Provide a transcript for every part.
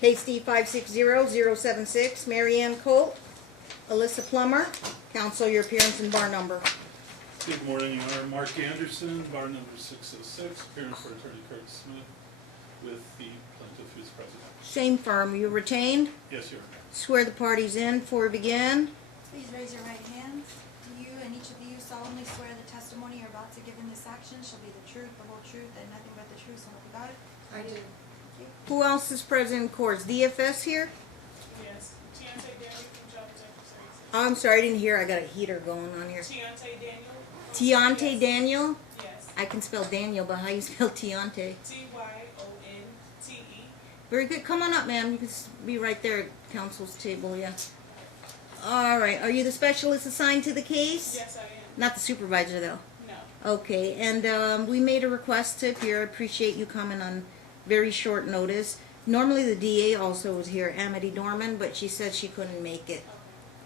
Case D 560076, Mary Ann Colt, Alyssa Plummer. Counsel, your appearance and bar number. Good morning, Your Honor. Mark Anderson, bar number 606, appearing for Attorney Curtis Smith with the plaintiff who's present. Same firm. You retained? Yes, Your Honor. Swear the parties in before we begin. Please raise your right hand. Do you and each of you solemnly swear the testimony you're about to give in this action shall be the truth, the whole truth, and nothing but the truth, so help you God? I do. Thank you. Who else is present in court? Is DFS here? Yes. Tiante Daniel from Job Protective Services. Oh, I'm sorry, I didn't hear. I got a heater going on here. Tiante Daniel. Tiante Yes. Daniel? Yes. I can spell Daniel, but how you spell Tiante? Tyonte. Very good. Come on up, ma'am. You can be right there at counsel's table, yeah. All right. Are you the specialist assigned to the case? Yes, I am. Not the supervisor, though. No. Okay, and we made a request to appear. I appreciate you coming on very short notice. Normally the DA also was here, Amity Dorman, but she said she couldn't make it.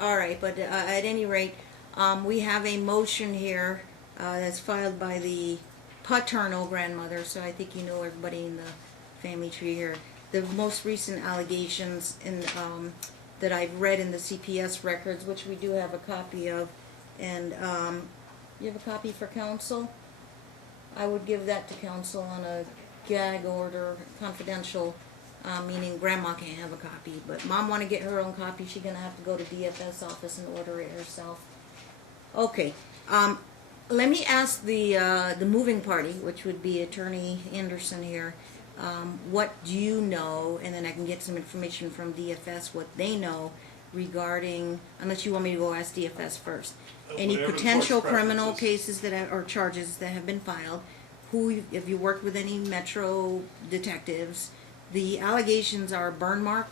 Okay. All right, but at any rate, we have a motion here that's filed by the paternal grandmother, so I think you know everybody in the family tree here. The most recent allegations that I've read in the CPS records, which we do have a copy of, and you have a copy for counsel? I would give that to counsel on a gag order, confidential, meaning grandma can't have a copy, but mom want to get her own copy, she's going to have to go to DFS office and order it herself. Okay, let me ask the moving party, which would be Attorney Anderson here, what do you know, and then I can get some information from DFS, what they know regarding, unless you want me to go ask DFS first, any Whatever the potential court's criminal preferences. cases that or charges that have been filed, have you worked with any Metro detectives? The allegations are a burn mark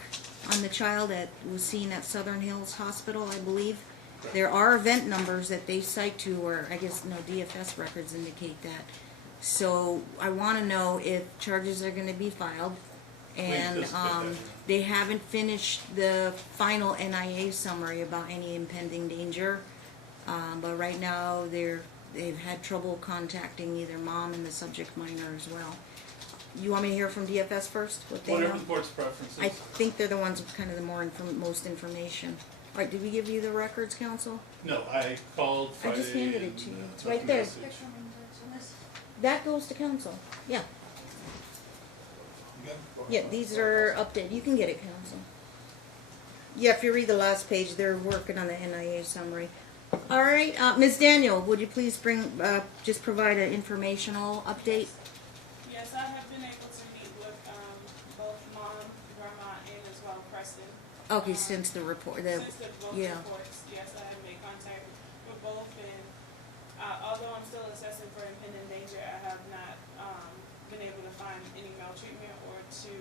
on the child that was seen at Southern Hills Hospital, I believe. There are event numbers that they cite to, or I guess no DFS records indicate that. So I want to know if charges are going to be filed, and anticipate that, yeah. they haven't finished the final NIA summary about any impending danger. But right now they've had trouble contacting either mom and the subject minor as well. You want me to hear from DFS first? What they Whatever know? the court's preferences. I think they're the ones with kind of the most information. All right, did we give you the records, counsel? No, I called I Friday. just handed it and, to you. It's left right a there. message. Which one is this? That goes to counsel. Yeah. Yeah, these are updated. You can get it, counsel. Yeah, if you read the last page, they're working on the NIA summary. All right, Ms. Daniel, would you please just provide an informational update? Yes, I have been able to meet with both mom, grandma, and as well Preston. Okay, since the report, Since the both yeah. reports, yes, I have made contact with both, and although I'm still assessing for impending danger, I have not been able to find any maltreatment or to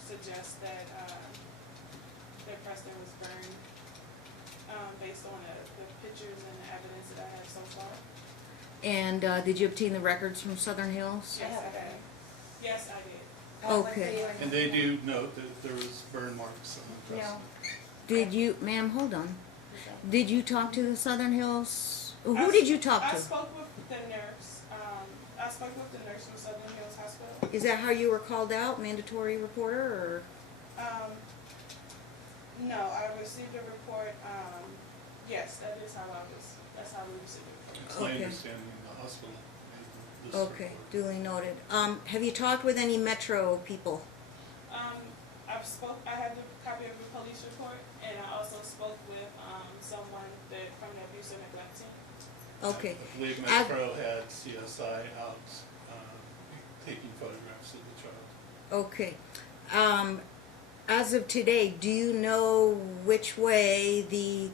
suggest that Preston was burned based on the pictures and the evidence that I have so far. And did you obtain the records from Southern Hills? Yes, I did. Yes, I did. Okay. And they do note that there was burn marks on the dress. Did you, ma'am, hold on. Did you talk to the Southern Hills? Who did you talk I to? spoke with the nurse. I spoke with the nurse from Southern Hills Hospital. Is that how you were called out, mandatory reporter, or? No, I received a report. Yes, that's how we received it. It's my Okay. understanding in the hospital. this Okay, report. duly noted. Have you talked with any Metro people? I have the copy of the police report, and I also spoke with someone from the abuse and neglect team. Okay. I believe Metro had CSI out taking photographs of the child. Okay. As of today, do you know which way the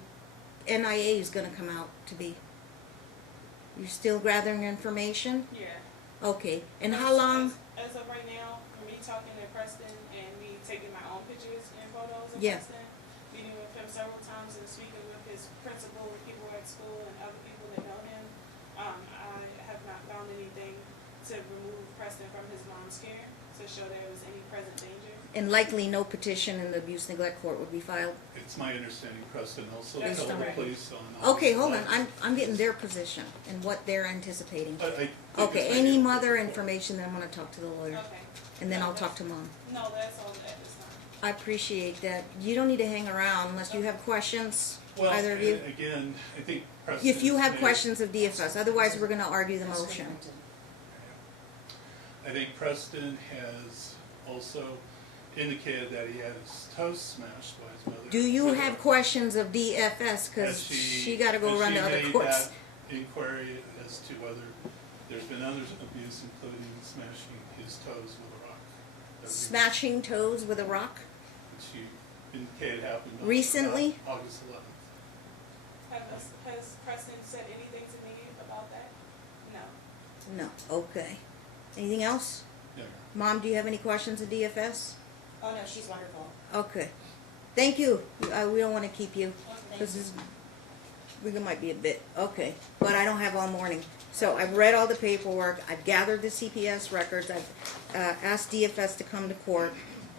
NIA is going to come out to be? You're still gathering information? Yeah. Okay. And how long? As of right now, me talking to Preston and me taking my own pictures and photos of Yeah. Preston, meeting with him several times and speaking with his principal, with people at school, and other people that know him, I have not found anything to remove Preston from his mom's care to show there was any present danger. And likely no petition in the abuse neglect court would be filed. It's my understanding Preston also Based told on the record. police on. Okay, hold on. I'm getting their position and what they're anticipating. I think Okay, it's any ideal. mother information, then I'm going to talk to the lawyer. Okay. And then No, I'll talk to mom. No, that's all at this time. I appreciate that. You don't need to hang around unless you have questions, Well, either of you. again, I think Preston. If you have questions of DFS, otherwise we're gonna argue the motion. I think Preston has also indicated that he had his toes smashed by his mother. Do you have questions of DFS? Cause she gotta go run to other courts. Has she made that inquiry as to whether there's been other abuse, including smashing his toes with a rock? Smashing toes with a rock? She indicated happened on Recently? August 11th. Has Preston said anything to me about that? No. No, okay. Anything else? Yeah. Mom, do you have any questions of DFS? Oh, no, she's wonderful. Okay. Thank you. We don't wanna keep you, cause we might be a bit, okay. But I don't have all morning. So I've read all the paperwork, I've gathered the CPS records, I've asked DFS to come to court,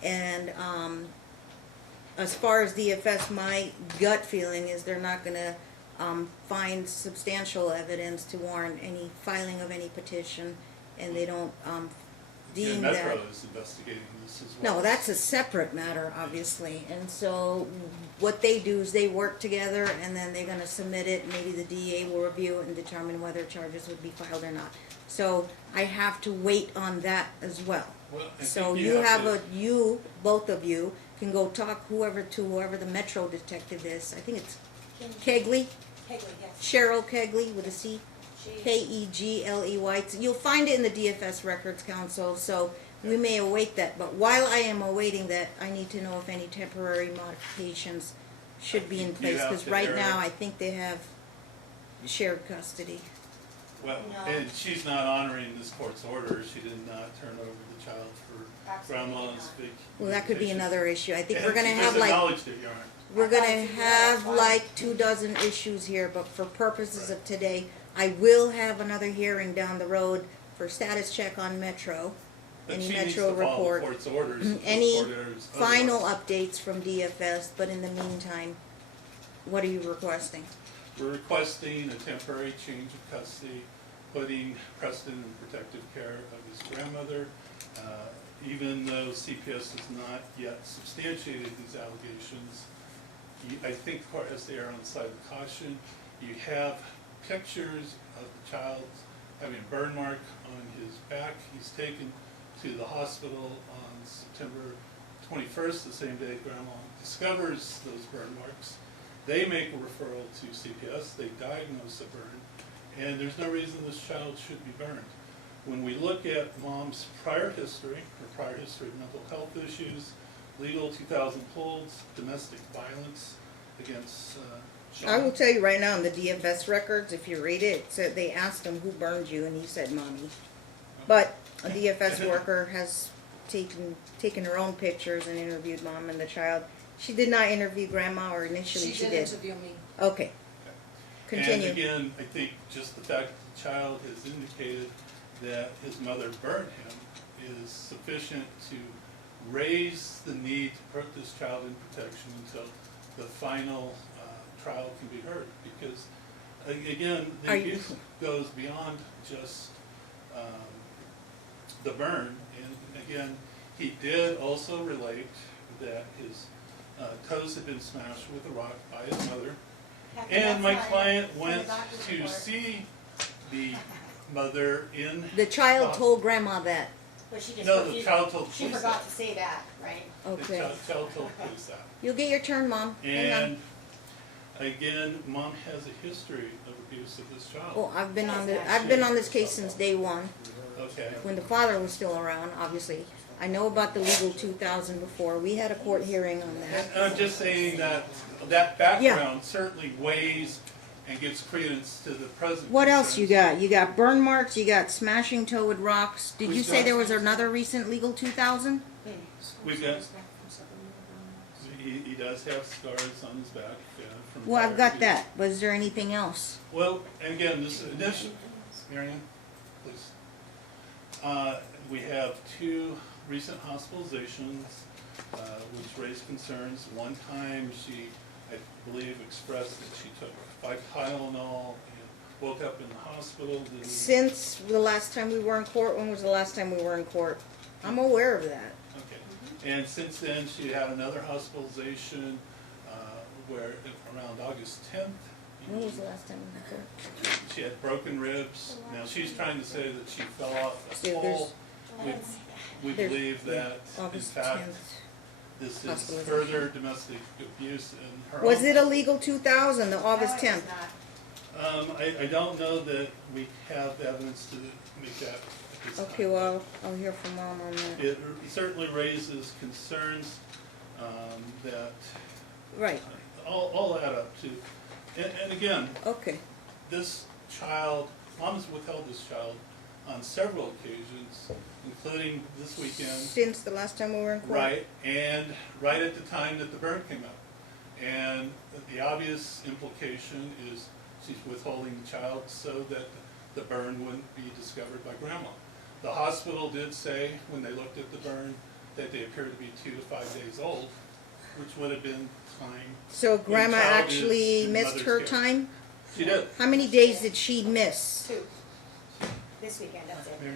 and as far as DFS, my gut feeling is they're not gonna find substantial evidence to warrant any filing of any petition, and they don't deem And that. Metro is investigating this as well. No, that's a separate matter, obviously, and so what they do is they work together, and then they're gonna submit it, maybe the DA will review it and determine whether charges would be filed or not. So I have to wait on that as well. Well, I So think you have to- both of you can go talk to whoever the Metro detective is, I think it's Kegley, Kegley, yes. Cheryl Kegley with a C. She, Kegley. You'll find it in the DFS Records Council, so we may await that. But while I am awaiting that, I need to know if any temporary modifications should be in You place, have because to right err. now, I think they have shared custody. Well, No. and she's not honoring this court's order. She did not turn over the child for Absolutely grandma's not. vacation. Well, that could be another issue. I think we're And gonna she have just like, acknowledged it, Your Honor. we're I gonna thought you have realized like 24 issues here, but for purposes of today, I will have another hearing down the road for status check on Metro. But Any she needs Metro to follow the report. court's orders. until Any court orders final otherwise. updates from DFS, but in the meantime, what are you requesting? We're requesting a temporary change of custody, putting Preston in protective care of his grandmother. Even though CPS has not yet substantiated these allegations, I think the court has to err on the side of caution. You have pictures of the child having a burn mark on his back. He's taken to the hospital on September 21st, the same day Grandma discovers those burn marks. They make a referral to CPS, they diagnose a burn, and there's no reason this child should be burned. When we look at Mom's prior history, her prior history of mental health issues, legal 2000 holds, domestic violence against I will Sean. tell you right now, in the DFS records, if you read it, it said they asked him who burned you, and he said mommy. But a DFS worker has taken her own pictures and interviewed mom and the child. She did not interview grandma, or initially she did did. interview me. Okay, continue. And again, I think just the fact that the child has indicated that his mother burned him is sufficient to raise the need to put this child in protection until the final trial can be heard. Because again, the Are you- abuse goes beyond just the burn. And again, he did also relate that his toes had been smashed with a rock by his mother. And my client went to see the mother in. The child told grandma that. But she just, No, the child told she police forgot that. to say that, right? The Okay. child told police that. You'll get your turn, mom. Hang on. And again, Mom has a history of abuse of this child. Well, I've been on this case since day one, Okay. when the father was still around, obviously. I know about the legal 2000 before. We had a court hearing on that. And I'm just saying that that background certainly weighs and gives credence to the present. What else you concerns. got? You got burn marks, you got smashing toe with rocks. Did you We've say got- there was another recent legal 2000? We've got, he does have scars on his back. From Well, I've prior got abuse. that. Was there anything else? Well, and again, this initial, Marion, please. We have 2 recent hospitalizations, which raised concerns. One time she, I believe, expressed that she took 5 Tylenol and woke up in the hospital. didn't- Since the last time we were in court, when was the last time we were in court? I'm aware of that. Okay. And since then, she had another hospitalization where around August 10th. When was the last time you had her? She had broken ribs. Now, she's trying to say that she fell off a See, pole. We there's- believe that, in August fact, 10th. this is Hospitalization. further domestic abuse in her Was own- it a legal 2000, the August No, it 10th? was not. I don't know that we have evidence to make that at this time. Okay, well, I'll hear from Mom on that. It certainly raises concerns that Right, all add up to, and again, okay. this child, Mom has withheld this child on several occasions, including this weekend. Since the last time we were in court? Right, and right at the time that the burn came up. And the obvious implication is she's withholding the child so that the burn wouldn't be discovered by grandma. The hospital did say, when they looked at the burn, that they appeared to be 2 to 5 days old, which would have been time. So when Grandma the child is actually in missed mother's her care. time? She did. How many days did she miss? 2. This weekend, that's it. Mary,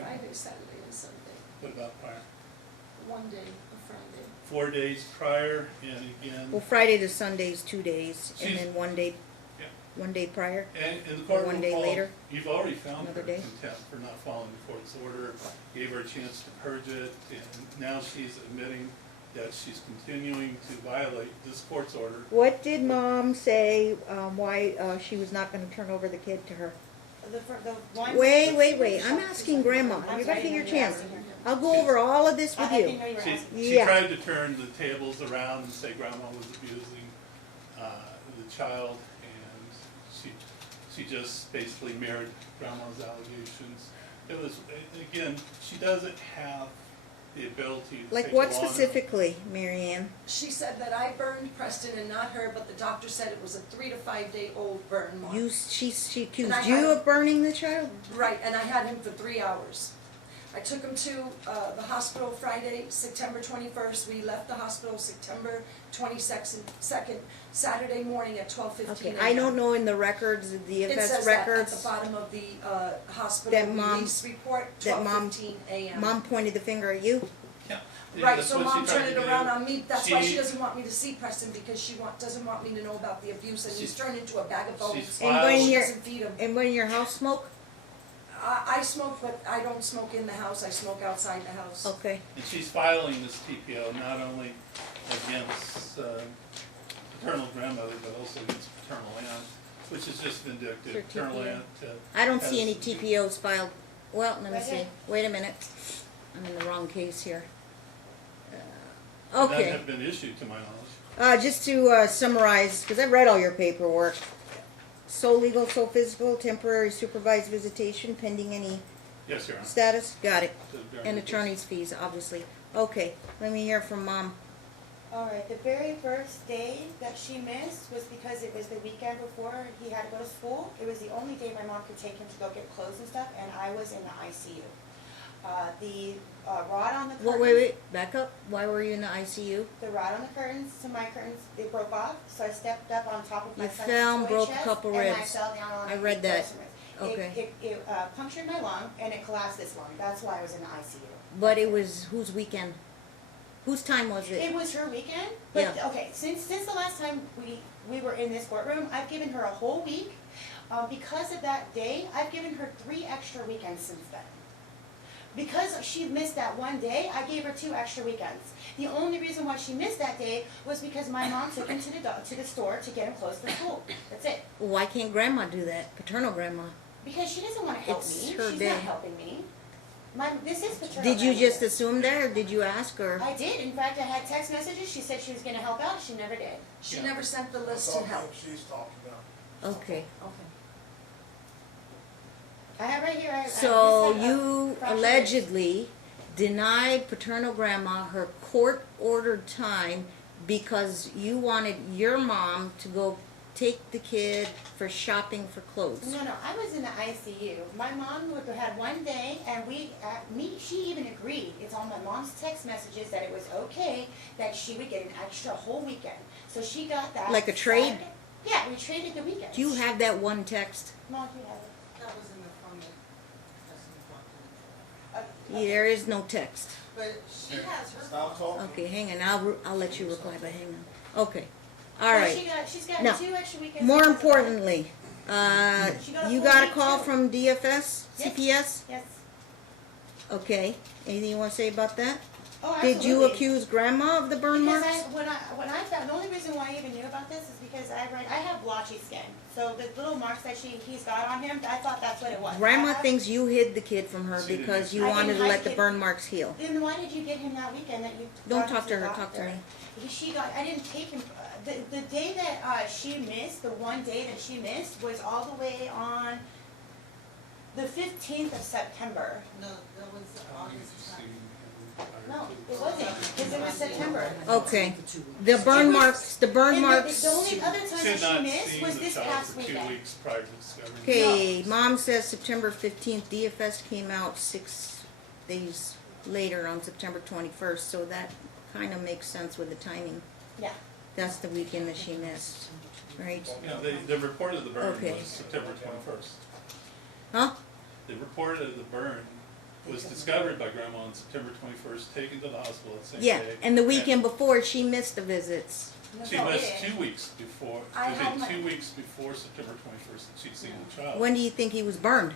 Friday, Saturday, and Sunday. what about prior? One day, a Friday. 4 days prior, and again. Well, Friday to Sunday's 2 days, and She's- then one day Yeah. prior? And in the Or court one room day call, later? you've already found her Another day? contempt for not following the court's order, gave her a chance to purge it, and now she's admitting that she's continuing to violate this court's order. What did Mom say, why she was not gonna turn over the kid to her? The one. Wait, I'm asking Grandma, I'm you sorry, gotta take your I didn't know you were chance. asking her. I'll go over all of this with I didn't you. know you were asking. She Yeah. tried to turn the tables around and say grandma was abusing the child, and she just basically mirrored grandma's allegations. It was, again, she doesn't have the ability to Like take what a long- specifically, Mary Ann? She said that I burned Preston and not her, but the doctor said it was a 3 to 5 day old burn mark. She accused And I you had- of burning the child? Right, and I had him for 3 hours. I took him to the hospital Friday, September 21st. We left the hospital September 22nd, Saturday morning at 12:15 Okay, a.m. I don't know in the records, the It FS says that at the records, bottom of the hospital That Mom- release report, that Mom- 12:15 a.m. Mom pointed the finger at you? Yeah. Right, That's so what she Mom tried turned to it do. around on me, that's why she She- doesn't want me to see Preston, because she doesn't want me to know about the abuse, and he's She's- turned into a bag of bones. she's And when filed- She you're, doesn't feed him. and when your house smoke? I smoke, but I don't smoke in the house, I smoke outside the house. Okay, And she's filing this TPO not only against paternal grandmother, but also against paternal aunt, which is just vindictive. For Paternal TPO. aunt. I don't see has- any TPOs filed. Well, let me Right see, here. wait a minute, I'm in the wrong case here. None Okay, have been issued to my knowledge. just to summarize, because I've read all your paperwork. Sole legal, sole physical, temporary supervised visitation pending any Yes, Your Honor. status? Got it. The very And good attorney's fees, obviously. Okay, let me hear from Mom. All right, the very first day that she missed was because it was the weekend before he had to go to school. It was the only day my mom could take him to go get clothes and stuff, and I was in the ICU. The rod on the curtains. Wait, back up. Why were you in the ICU? The rod on the curtains, so my curtains, they broke off, so I stepped up on top of my You son's fell and toy broke a chest, couple and I ribs. fell down on I it, read that. broke some ribs. Okay. It punctured my lung, and it collapsed this lung. That's why I was in the ICU. But it was whose weekend? Whose time was It it? was her weekend, but Yeah. okay, since the last time we were in this courtroom, I've given her a whole week. Because of that day, I've given her 3 extra weekends since then. Because she missed that one day, I gave her 2 extra weekends. The only reason why she missed that day was because my mom took him to the store to get him clothes for school. That's it. Why can't Grandma do that? Paternal Grandma. Because she doesn't want to help It's me. her She's day. not helping me. This is paternal. Did you just grandmother. assume that, or did you ask her? I did. In fact, I had text messages. She said she was going to help out. She never did. She Yeah. never sent the That's list to all help. she's talking about. Okay. Okay. I have right here. So this had, you fractured allegedly denied paternal grandma her court-ordered time because you wanted your mom to go take the kid for shopping for clothes. No, I was in the ICU. My mom had one day, and she even agreed. It's on my mom's text messages that it was okay that she would get an extra whole weekend. So she got that. Like a trade? Saturday. Yeah, we traded the weekends. Do you have that one text? Mom, do you have it? That was in the phone that Preston walked in. There is no text. But she has her. Stop talking. Okay, hang on, I'll let you reply, but hang on. Okay, all Well, right. she's got Now, 2 extra weekends. More because of that. importantly, She got a you full got a week, call too. from DFS, Yes. CPS? Yes. Okay, anything you wanna say about that? Oh, Did you absolutely. accuse grandma of the burn Because marks? when I found, the only reason why I even knew about this is because I have blotchy skin. So the little marks that he's got on him, I thought that's what it was. Grandma I have- thinks you hid the kid from her She didn't. because you I wanted didn't to hide let the the kid. burn marks heal. Then why did you get him that weekend that you? Don't brought him talk to the her, talk to doctor? me. I didn't take him, the day that she missed, the one day that she missed was all the way on the 15th of September. No, that was August. No, it wasn't, because it was September. Okay, the burn was- marks, the burn And marks. the only other time She that had she not missed seen was the this child past for 2 weekend. weeks prior to discovery. Okay, mom says September 15th, DFS came out 6 days later on September 21st, so that kind of makes sense with the timing. Yeah. That's the weekend that she missed, right? Yeah, the report of the burn Okay. was September 21st. Huh? The report of the burn was discovered by grandma on September 21st, taken to the hospital that same day. Yeah, and the weekend before, she missed the visits. She No, missed yeah. 2 weeks before, it I had have been my- 2 weeks before September 21st that she'd seen the child. When do you think he was burned?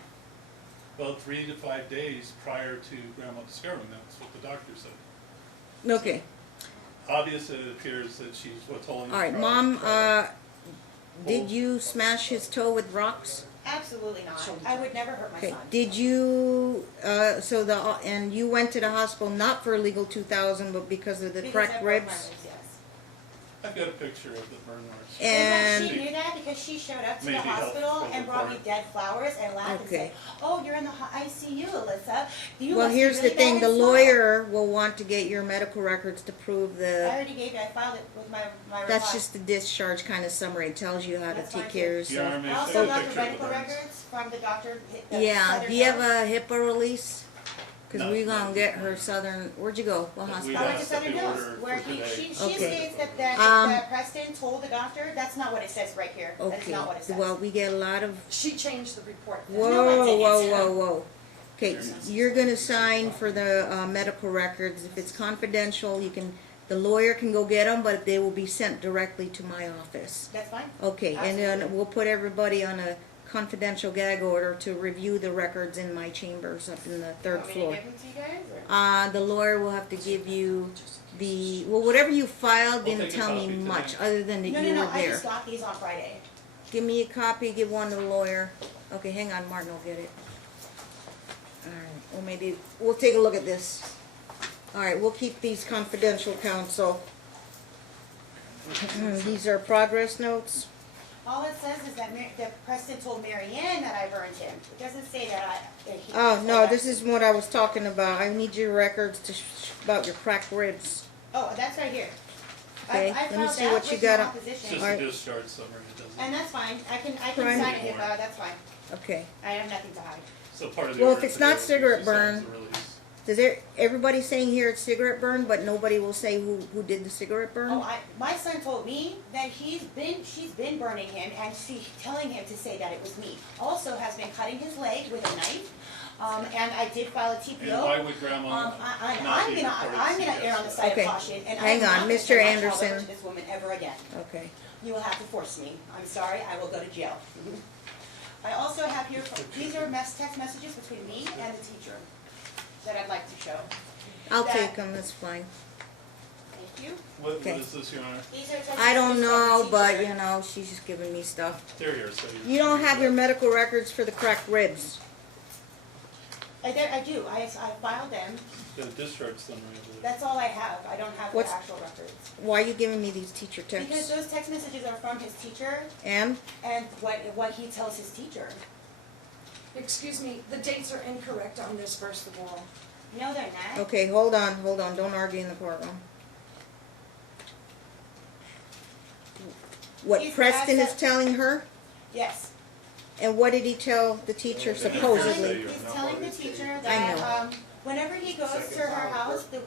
Well, 3 to 5 days prior to grandma discovering that, that's what the doctor said. Okay, Obviously, it appears that she's what's holding the all right, child mom, together. did you smash his toe with rocks? Absolutely not. I would never hurt my Okay, son. did you, and you went to the hospital not for illegal 2000, but because of the Because I cracked broke my ribs? yes. I've got a picture of the burn marks. And- She knew that because she showed up to the Maybe help hospital with and the brought me part. dead flowers and laughed and Okay. said, "Oh, you're in the ICU, Alyssa. You Well, must be here's the really thing, bad the and swell." lawyer will want to get your medical records to prove I the, already gave it. I filed it with my that's reply. just the discharge kind of summary, it tells you how to That's take fine, care of You yourself. know what I mean? I Show also a got the picture of medical the burns. records from the doctor. Yeah, Southern do you have Hills. a HIPAA release? Cause No. we gonna get her southern, where'd you go? What We hospital? I went to asked Southern the Hills, order where for she today. Okay. states that Um, that Preston told the doctor. That's not what it says right here. That is Okay, not what it says. well, we get a lot of, She changed the report. then. whoa, No, I didn't. whoa. Okay, you're gonna sign for the, medical records, if it's confidential, you can, the lawyer can go get them, but they will be sent directly to my office. That's fine. Okay, and then Absolutely. we'll put everybody on a confidential gag order to review the records in my chambers up in the third Want me to floor. give them to you guys? Or? The lawyer will have to give you well, whatever you filed I'll didn't take a tell me copy much, today. other than that No, you no, were no. I there. just got these on Friday. Give me a copy, give one to the lawyer. Okay, hang on, Martin will get it. Alright, or maybe, we'll take a look at this. Alright, we'll keep these confidential, counsel. These are progress notes. All it says is that Preston told Mary Ann that I burned him. It doesn't say that he Oh, told no, that- this is what I was talking about. I need your records about your cracked ribs. Oh, that's right here. Okay, I let me filed see that what you with got no on- It's opposition. just Alright. a discharge summary, it doesn't. And that's fine. I can Crime. sign it, that's fine. Okay. I have nothing to hide. So part of the Well, if order it's today not was cigarette she signs burn, the release. Does everybody saying here it's cigarette burn, but nobody will say who did the cigarette burn? Oh, my son told me that she's been burning him and telling him to say that it was me. Also has been cutting his leg with a knife. And I did file a TPO. And why would grandma not I'm be gonna reported err on the CPS? side Okay. of caution, and Hang I'm not on, gonna Mr. turn my child Anderson. over to this woman ever again. Okay. You will have to force me. I'm sorry, I will go to jail. I also have here, these are text messages between me and the teacher that I'd like to show. I'll That- take them, that's fine. Thank you. What Okay. is this, Your Honor? These are text I don't messages from the know, but teacher. you know, she's just giving me stuff. They're here, so You don't have your medical records for the cracked ribs. I do, I filed them, The discharge summary, I believe. that's all I have, I don't have the What's- actual records. Why are you giving me these teacher Because texts? those text messages are from his teacher And? and what he tells his teacher. Excuse me, the dates are incorrect on this, first of all. No, they're not. Okay, hold on, don't argue in the courtroom. What He's Preston is asked- telling her? Yes. And what did he tell the teacher He's telling- supposedly? He's telling the teacher I that, know. whenever he goes to her house, the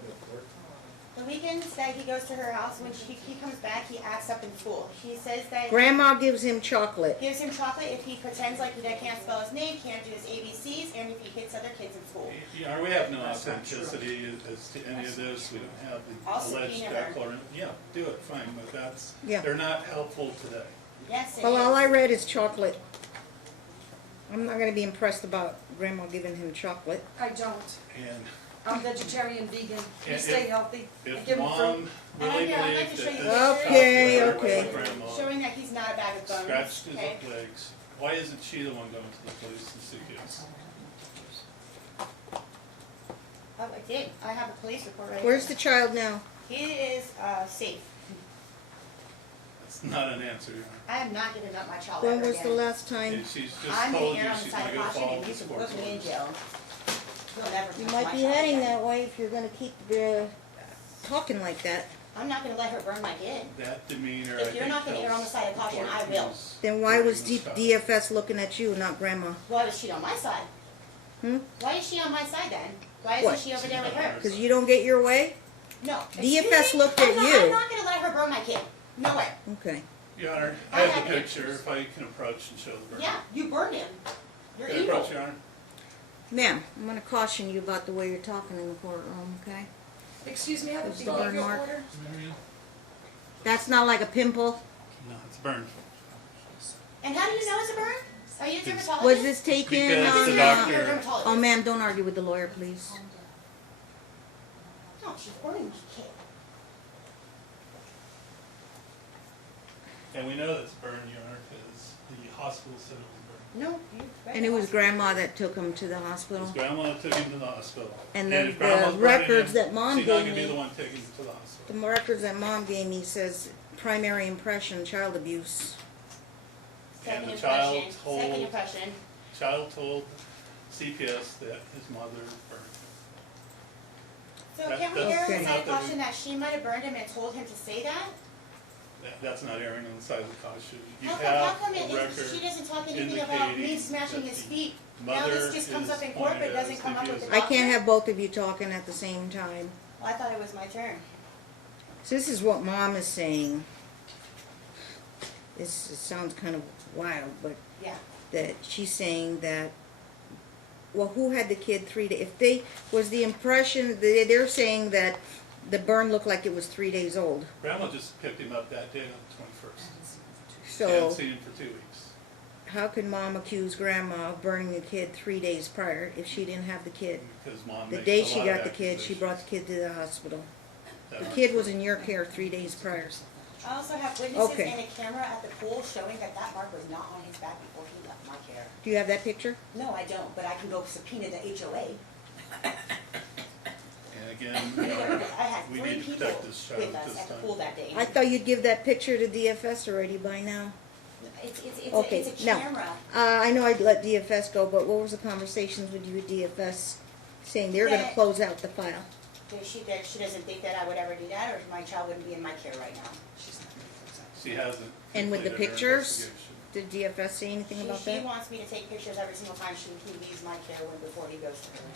weekends that he goes to her house, when he comes back, he acts up in school. He says that Grandma gives him chocolate. gives him chocolate if he pretends like he can't spell his name, can't do his ABCs, and if he hits other kids in school. Yeah, we have no authenticity as to any of this, we don't have I'll the alleged subpoena her. declaration. Yeah, do it, fine, but that's, Yeah. they're not helpful today. Yes, it Well, all I is. read is chocolate. I'm not gonna be impressed about Grandma giving him chocolate. I don't. And I'm vegetarian, vegan. We And stay healthy. I if give 'em fruit. mom really And I'd like believed to that show this you Okay, chocolate okay. with grandma Showing that he's not a bag of bones. scratched his Okay. legs, why isn't she the one going to the police and seeking us? Oh, I did. I have a police report right Where's the here. child now? He is safe. That's not an answer, Your Honor. I am not giving up my child When ever was the again. last time? And she's just I'm told gonna you err on the she's side not of gonna caution, follow and the you can court's put me in orders. jail. You'll never You touch might my be child heading again. that way if you're gonna keep talking like that. I'm not gonna let her burn my kid. That demeanor, I If think, you're not gonna err on the tells side of the caution, court I will. who's Then why was hurting this child. DFS looking at you, not Grandma? Why is she on my side? Hmm? Why is she on my side then? Why What? isn't she over there with her? Because you don't get your way? No. DFS Excuse me? looked at I'm you. not gonna let her burn my kid. No way. Okay. Your Honor, I I have have the picture, pictures. if I can approach and show the burn. Yeah, you burned him. You're Can I evil. approach, Your Honor? Ma'am, I'm gonna caution you about the way you're talking in the courtroom, okay? Excuse me, I have a There's the burn behavioral mark. order. That's not like a pimple. No, it's burned. And how do you know it's a burn? Are you a It's- dermatologist? Was this taken Because the on, doctor- You're a dermatologist. oh ma'am, don't argue with the lawyer, please. No, she's burning my kid. And we know that's burned, Your Honor, because the hospital said it was burned. No, you. And it was Grandma that took him to the His hospital? grandma took him to the hospital. And if the grandma's burning records him, that Mom she's not gave gonna be me- the one taking him to the The hospital. records that Mom gave me says primary impression, child abuse. And Second the child impression. told- Second impression. Child told CPS that his mother burned. So That- can we that's err on the Okay. side of not that we- caution that she might have burned him and told him to say that? That's not erring on the side of the caution. You How have come a she record doesn't talk anything about me indicating smashing that his the feet? Now mother this just comes is up in court, but pointed doesn't as come the up with the abuser. I can't doctor? have both of you talking at the same time. Well, I thought it was my turn. So this is what Mom is saying. This sounds kind of wild, but Yeah. that she's saying that, well, who had the kid 3 days? If they, was the impression, they're saying that the burn looked like it was 3 days old. Grandma just picked him up that day on the 21st. She So hadn't seen him for 2 weeks. how could Mom accuse Grandma of burning the kid 3 days prior if she didn't have the kid? Because mom The makes day a she lot of got the kid, she brought the accusations. kid to the hospital. That The aren't kid was true. in your care 3 days prior. I also have witnesses Okay. and a camera at the pool showing that that mark was not on his back before he left my care. Do you have that picture? No, I don't, but I can go subpoena the HOA. And again, you know, I had we 3 need to people protect this child with at us this at the time. pool that day. I thought you'd give that picture to DFS already by now. It's a now, camera. I know I'd let DFS go, but what was the conversations with you with DFS saying they're gonna That- close out the file? That she doesn't think that I would ever do that, or my child wouldn't be in my care right now. She hasn't. And with the completed her pictures? investigation. Did DFS say anything about She that? wants me to take pictures every single time he leaves my care when before he goes to her.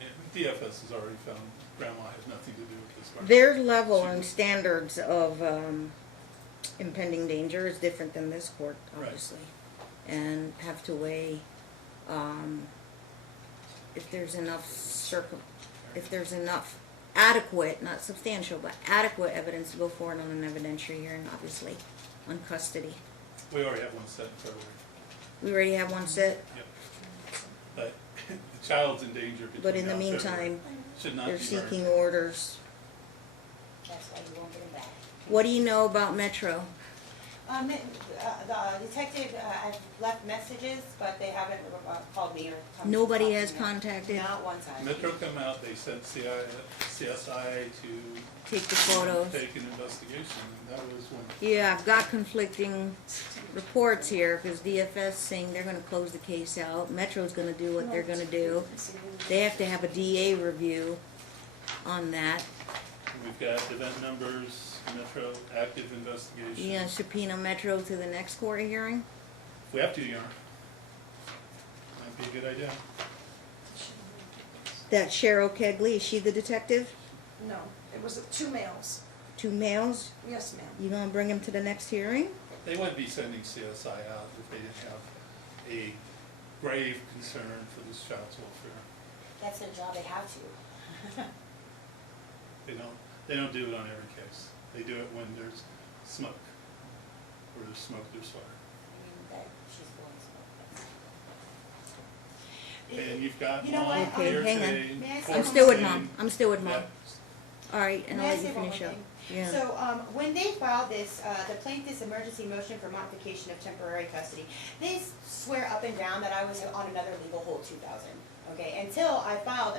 And DFS has already found grandma had nothing to do with this. crime. Their level and standards of impending danger is different than this court, Right. obviously. And have to weigh if there's enough adequate, not substantial, but adequate evidence to go forward on an evidentiary hearing, obviously, on custody. We already have one set in February. We already have one set, Yep. But the child's in danger between but in the now and February. meantime, Should not they're be burned. seeking orders. That's why you won't get him back. What do you know about Metro? The detective, I've left messages, but they haven't called me or come to Nobody talk to has me. contacted? Not one time. Metro come out, they sent CSI to Take the photos. take an investigation, and that was when, Yeah, I've got conflicting reports here, because DFS saying they're gonna close the case out, Metro's gonna do what they're gonna do. They have to have a DA review on that. we've got event numbers, Metro, active investigation. You gonna subpoena Metro to the next court hearing? If we have to, Your Honor. Might be a good idea. That Cheryl Kegley, is she the detective? No, it was 2 males. 2 males? Yes, ma'am. You gonna bring them to the next hearing? They wouldn't be sending CSI out if they didn't have a grave concern for this child's welfare. That's their job, they have to. They don't do it on every case. They do it when there's smoke. Where there's smoke, there's fire. I mean, that she's blowing smoke. And you've got You know mom what? here Okay, hang on. today. May I say I'm one still more with thing? mom. I'm still with mom. Yep. All right, and May I'll I let you say one more finish up. thing? Yeah. So, when they filed this, the plaintiff's emergency motion for modification of temporary custody, they swear up and down that I was on another legal hold 2000. Okay, until I filed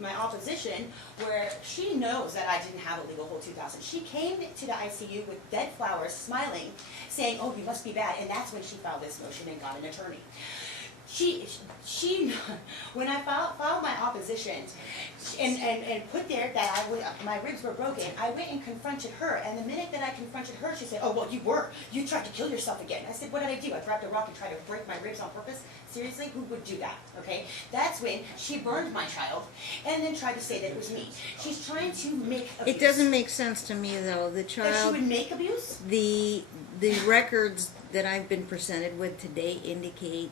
my opposition, where she knows that I didn't have a legal hold 2000. She came to the ICU with dead flowers, smiling, saying, "Oh, you must be bad," and that's when she filed this motion and got an attorney. When I filed my opposition and put there that my ribs were broken, I went and confronted her, and the minute that I confronted her, she said, "Oh, well, you tried to kill yourself again." I said, "What did I do? I dropped a rock and tried to break my ribs on purpose? Seriously, who would do that?" Okay? That's when she burned my child and then tried to say that it was me. She's trying to make abuse. It doesn't make sense to me though. The That she child, would make abuse? the records that I've been presented with today indicate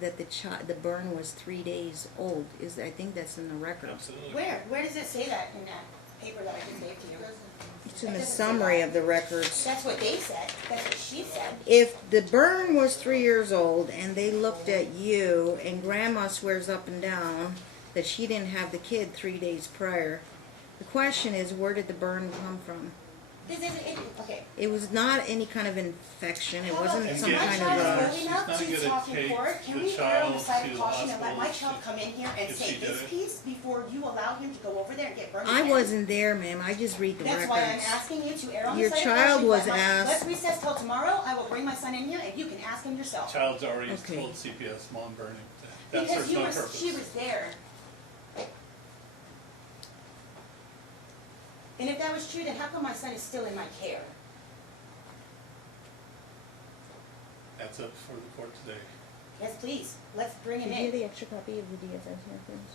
that the burn was 3 days old. I think that's in the records. Absolutely. Where does it say that in that paper that I just gave to you? It's in It the doesn't say summary that. of the records. That's what they said. That's what she said. If the burn was 3 years old and they looked at you and grandma swears up and down that she didn't have the kid 3 days prior, the question is, where did the burn come from? Okay. It was not any kind of infection. It How wasn't about- some And kind get- of My child a... is She's well enough not to gonna talk in take court. Can the we err on the child side to of the caution and let my hospital child come in here and if say she did his it. piece before you allow him to go over there and get burned I again? wasn't there, ma'am. I just read the That's why I'm records. asking you to err on Your the side of child caution. was Let asked- Let's recess till tomorrow. I will bring my son in here and you can ask him yourself. Child's already Okay. told CPS mom burning. That Because serves no purpose. she was there. And if that was true, then how come my son is still in my care? That's up for the court today. Yes, please. Let's bring him Did you have in. the extra copy of the DFS here, please?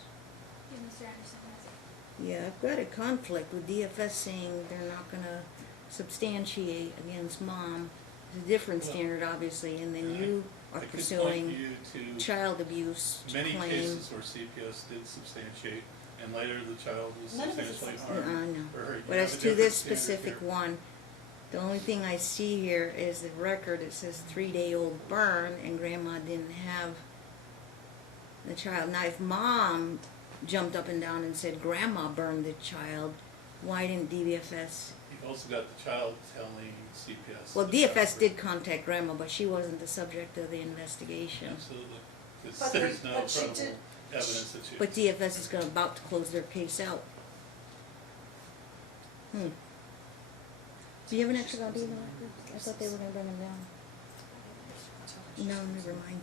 Yeah, Mr. Anderson has it. Yeah, I've got a conflict with DFS saying they're not gonna substantiate against mom. It's a different standard, obviously, and then you I are could point pursuing you to child abuse many claim. cases where CPS did substantiate, and later the child was None of it is substantially I harmed know. or hurt. You But have as a to different this standard specific here. one, the only thing I see here is the record. It says 3-day-old burn, and grandma didn't have the child. Now, if mom jumped up and down and said grandma burned the child, why didn't DFS? You've also got the child telling CPS. Well, the DFS child- did contact grandma, but she wasn't the subject of the investigation. Absolutely. Because But there's no she credible did- evidence that she. But DFS is about to close their case out. Do you have an extra copy of the records? I thought they were gonna bring them down. No, never mind.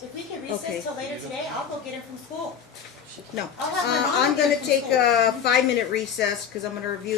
If we can Okay. recess till later today, I'll go get him from school. No, I'll have my mom I'm get gonna it from take school. a 5-minute recess, because I'm gonna review